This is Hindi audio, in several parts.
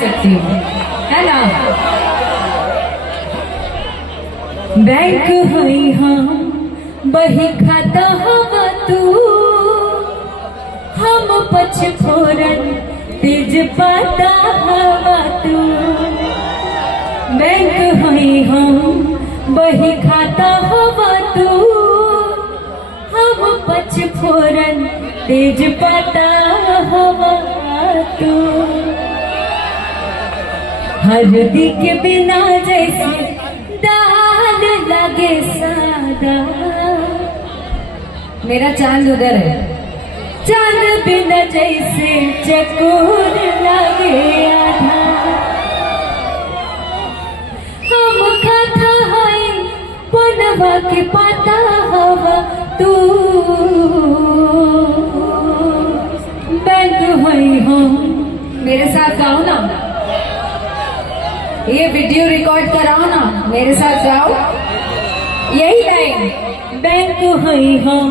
सकती हूँ, है ना। बैंक हुई हम बही खाता हवा तू, हम पचफोरन तेज पाता हवा तू। बैंक हुई हम बही खाता हवा तू, हम पचफोरन तेज पाता हवा तू। हल्दी के बिना जैसे दाल लगे सादा, मेरा चांद उधर है, चांद बिना जैसे चकोर लगे आधा। हम खाता है बनवा के पाता हवा तू, बैंक है हम। मेरे साथ गाओ ना, ये वीडियो रिकॉर्ड कराओ ना, मेरे साथ गाओ यही लाइन। बैंक है हम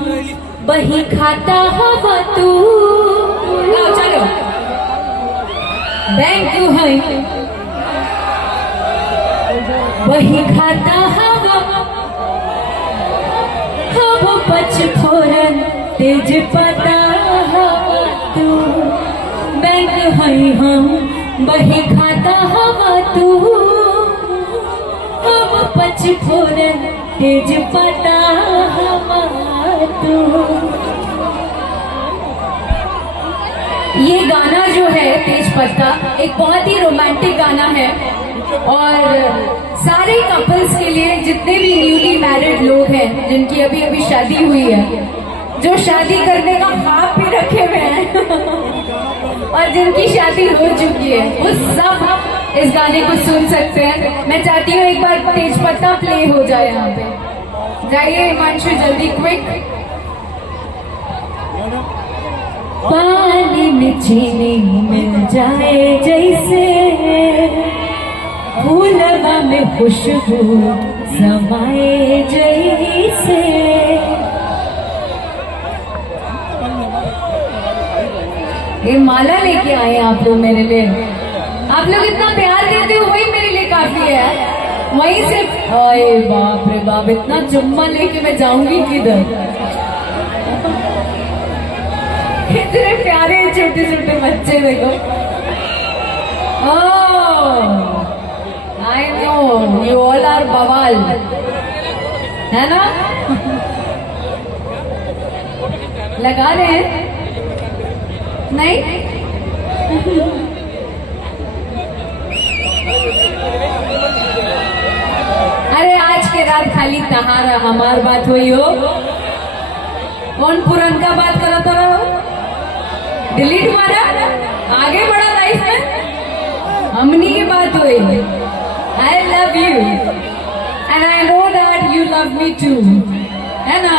बही खाता हवा तू, गाओ चलो। बैंक है बही खाता हवा, हम पचफोरन तेज पाता हवा तू। बैंक है हम बही खाता हवा तू, हम पचफोरन तेज पाता हवा तू। ये गाना जो है तेज पत्ता एक बहुत ही रोमांटिक गाना है, और सारे कपल्स के लिए, जितने भी न्यूली मैरिड लोग हैं जिनकी अभी अभी शादी हुई है, जो शादी करने का ख्वाब भी रखे हुए हैं और जिनकी शादी हो चुकी है, वो सब इस गाने को सुन सकते हैं। मैं चाहती हूँ एक बार तेज पत्ता प्ले हो जाए यहाँ पे। जाइए हिमांशु जल्दी, क्विक। पानी में चीनी मिल जाए जैसे, फूलवा में खुशबू समाए जैसे। ये माला लेके आए आप लोग मेरे लिए, आप लोग इतना प्यार देते हो वही मेरे लिए काफी है। वहीं से अरे बाप रे बाप, इतना चुम्मा लेके मैं जाऊंगी किधर। इतने प्यारे छोटे छोटे बच्चे देखो। I know you all are बवाल, है ना। लगा रहे हैं नहीं? अरे आज के रात खाली तहारा हमार बात हुई हो, कौन पुरनका बात करा तो डिलीट मारा, आगे बढ़ा लाइफ में, हमनी की बात हुई। I love you and I know that you love me too, है ना।